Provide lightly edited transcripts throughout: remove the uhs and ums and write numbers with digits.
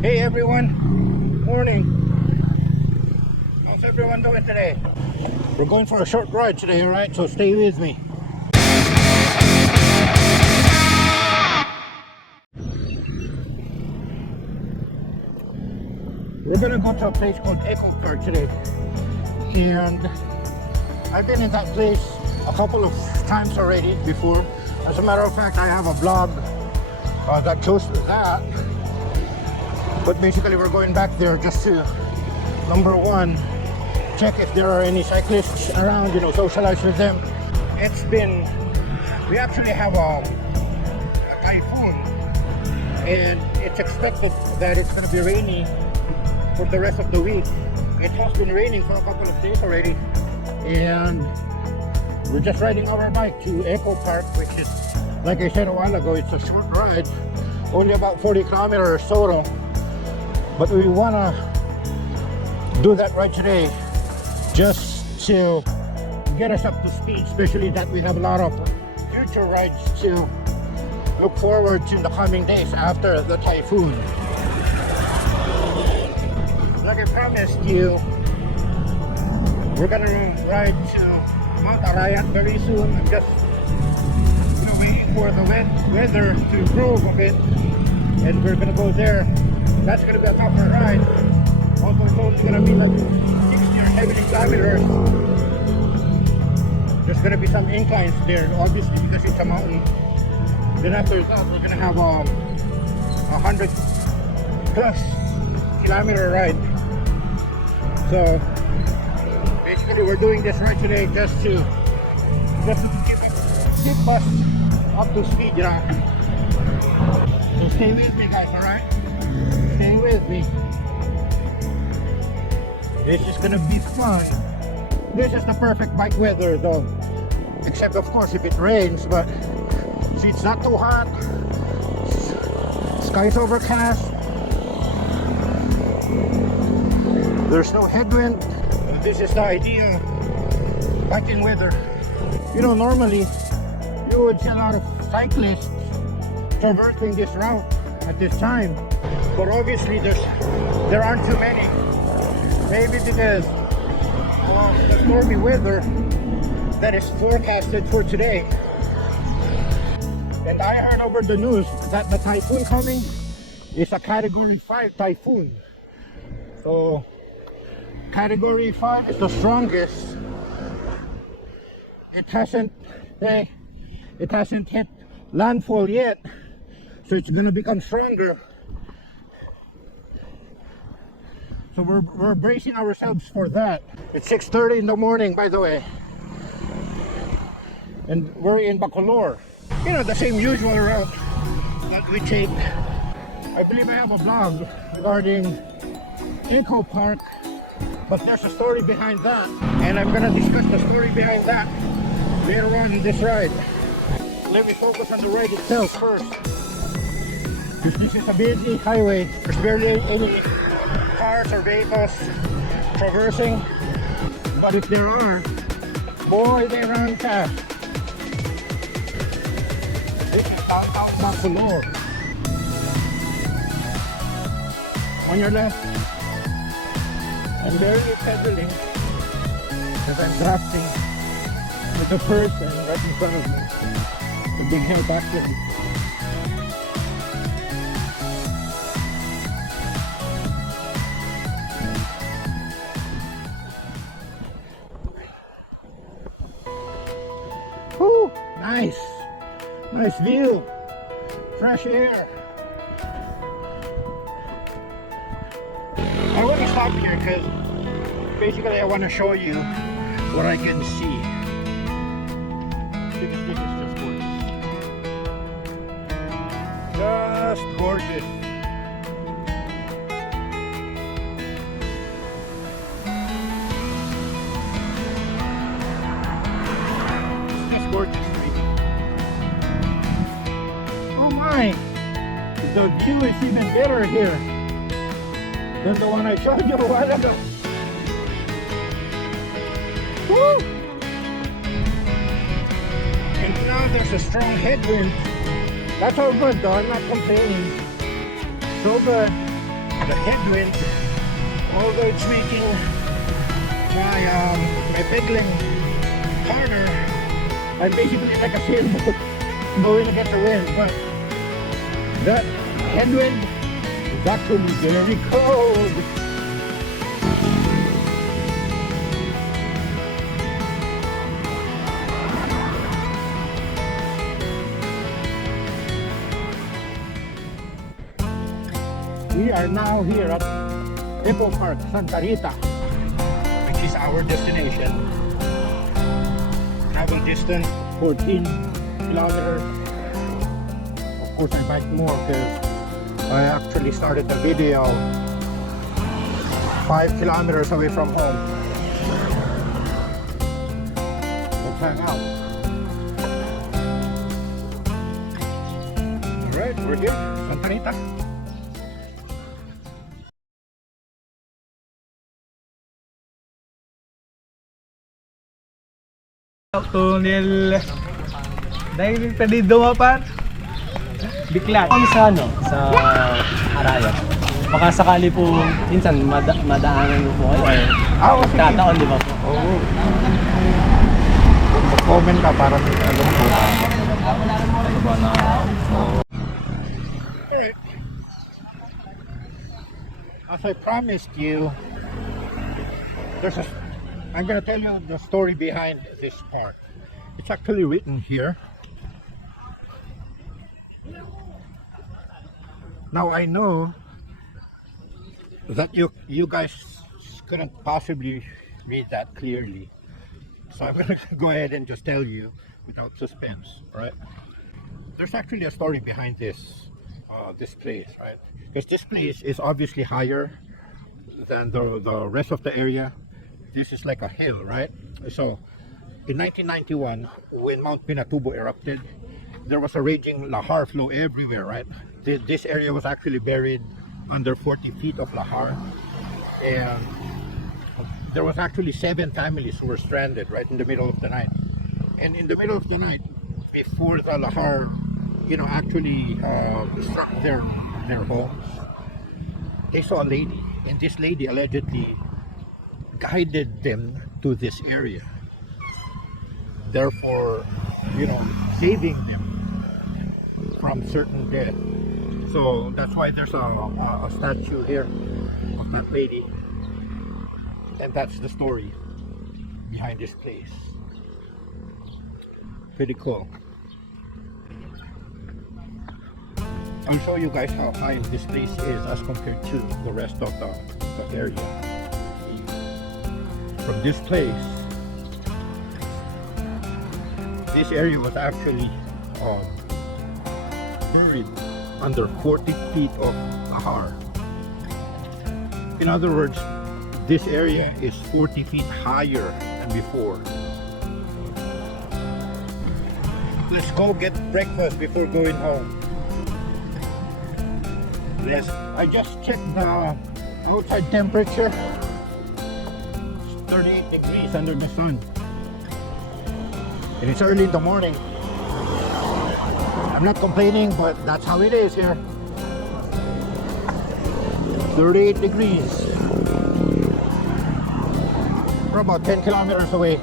Hey everyone, morning. How's everyone doing today? We're going for a short ride today, alright? So stay with me. We're gonna go to a place called Echo Park today. And I've been in that place a couple of times already before. As a matter of fact, I have a blog that shows that. But basically we're going back there just to, number one, check if there are any cyclists around, socialize with them. We actually have a typhoon, and it's expected that it's going to be rainy for the rest of the week. It has been raining for a couple of days already, and we're just riding our bike to Echo Park, which is, like I said a while ago, it's a short ride, only about 40 kilometers total. But we want to do that right today just to get us up to speed, especially that we have a lot of future rides to look forward to in the coming days after the typhoon. Like I promised you, we're gonna ride to Mount Arayat very soon. I'm just waiting for the weather to improve a bit, and we're gonna go there. That's gonna be a tougher ride. Also, it's only gonna be like 60 or 70 kilometers. There's gonna be some inclines there, obviously, because it's a mountain. Then after that, we're gonna have a 100 plus kilometer ride. So basically, we're doing this ride today just to keep us up to speed, So stay with me, guys. All right. Stay with me. This is gonna be fun. This is the perfect bike weather though. Except of course if it rains, but see, it's not too hot. Sky's overcast. There's no headwind. This is the ideal biking weather. Normally you would see a lot of cyclists traversing this route at this time. But obviously there aren't too many. Maybe because of the stormy weather that is forecasted for today. And I heard over the news that the typhoon coming is a Category 5 typhoon. So Category 5 is the strongest. It hasn't hit landfall yet, so it's gonna become stronger. So we're bracing ourselves for that. It's 6:30 in the morning, by the way, and we're in Bacolor. The same usual route that we take. I believe I have a blog regarding Echo Park, but there's a story behind that, and I'm gonna discuss the story behind that later on in this ride. Let me focus on the ride itself first. This is a busy highway. There's barely any cars or vehicles traversing, but if there are, boy, they run fast. This is out Bacolor. On your left, I'm barely pedaling because I'm drafting with the person right in front of me. I'm being held back with me. Whew, nice view, fresh air. I want to stop here because basically I want to show you what I can see. Because this is just gorgeous. Just gorgeous. Gorgeous, really. Oh my! The view is even better here than the one I showed you a while ago. Woo! And now there's a strong headwind. That's all good though, I'm not complaining. So good. the headwind, although it's making my pedaling harder, I'm basically like a sailboat going against the wind, but that headwind is actually very cold. We are now here at Eco Park, Santa Rita, which is our destination. Travel distance 14 kilometers. Of course I bike more because I actually started the video 5 kilometers away from home. Let's hang out. Alright, we're here, Santa Rita. Tunnel dahil pwede dumapan bigla kami sa sa Arayat, baka sakali po minsan madaanan mo po kayo tataon, di ba po? Oo. Mag-comment ka para sa alam ko Ano ba na Alright. As I promised you, I'm gonna tell you the story behind this park. It's actually written here. Now I know that you guys couldn't possibly read that clearly, so I'm gonna go ahead and just tell you without suspense, right? There's actually a story behind this place, right? Because this place is obviously higher than the rest of the area. This is like a hill, right? So in 1991, when Mount Pinatubo erupted, there was a raging lahar flow everywhere, right? This area was actually buried under 40 feet of lahar, and there was actually 7 families who were stranded right in the middle of the night. And in the middle of the night, before the lahar, actually struck their homes, they saw a lady, and this lady allegedly guided them to this area, therefore saving them from certain death. So that's why there's a statue here of that lady, and that's the story behind this place. Pretty cool. I'll show you guys how high this place is as compared to the rest of the area. From this place, this area was actually buried under 40 feet of lahar. In other words, this area is 40 feet higher than before. Let's go get breakfast before going home. I just checked the outside temperature. 38 degrees under the sun, and it's early in the morning. I'm not complaining, but that's how it is here. 38 degrees. We're about 10 kilometers away.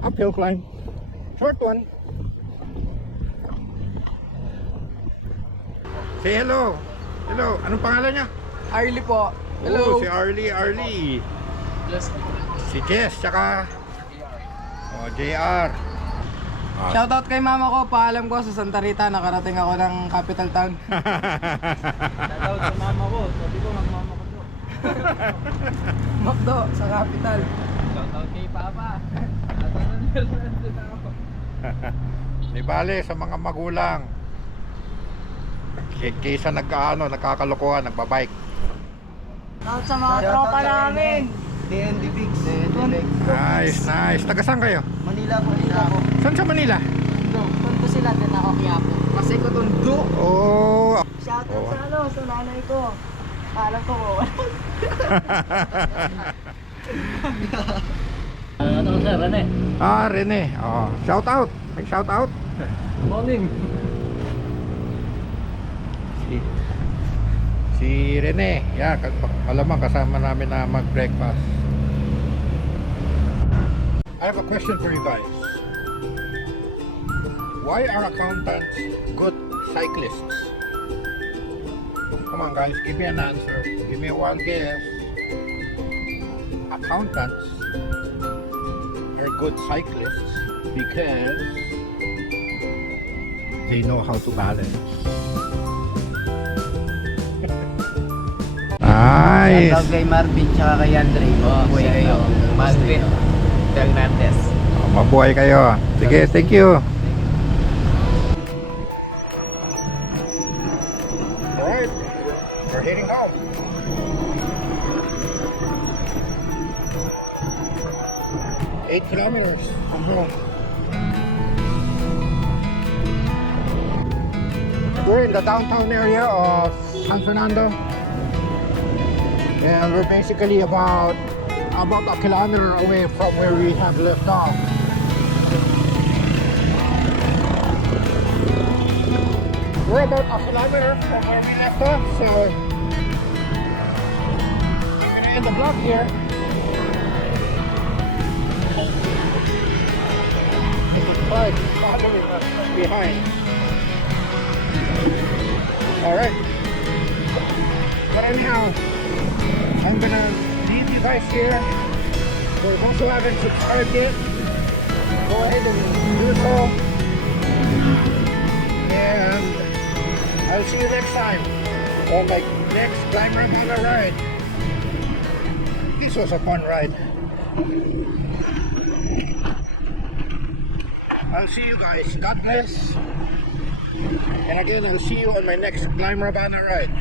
Uphill climb, short one. Say hello. Hello. Anong pangalan niya? Arlie po. Hello. Si Arlie. Yes. Si Jess, tsaka JR. Shoutout kay mama ko. Paalam ko sa Santa Rita. Nakarating ako ng capital town. shoutout sa mama ko, sabi ko magmama ko to Makdo sa capital. shoutout kay papa. Di bale sa mga magulang, kaysa nagkakalokohan, nagbabike. Shoutout sa mga tropa namin. DND Bigs. Nice. Taga saan kayo? Manila po. Saan sa Manila? Tundo sila din ako Quiapo. Kasi ko Tundo. Oh, nanay ko. Alam ko ko. Ano sir, Rene? Ah, Rene. Oh, shout out. May shout out. Morning. Si Rene. Yeah, malamang kasama namin na mag-breakfast. I have a question for you guys. Why are accountants good cyclists? Come on guys, give me an answer. Give me one guess. Accountants are good cyclists because they know how to balance. Nice! Shoutout kay Marvin tsaka kay Andre. Buhay kayo. Marvin Fernandez. Mabuhay kayo. Sige, thank you. Alright, we're heading home. Eight kilometers from home. We're in the downtown area of San Fernando. And we're basically about a kilometer away from where we have left off. We're about a kilometer from where we left off, so we're gonna end the vlog here. It's quite following us behind. Alright. But anyhow, I'm gonna leave you guys here. For those who haven't subscribed yet, go ahead and do so. And I'll see you next time on my next Climbravana ride. This was a fun ride. I'll see you guys. God bless. And again, I'll see you on my next Climbravana ride.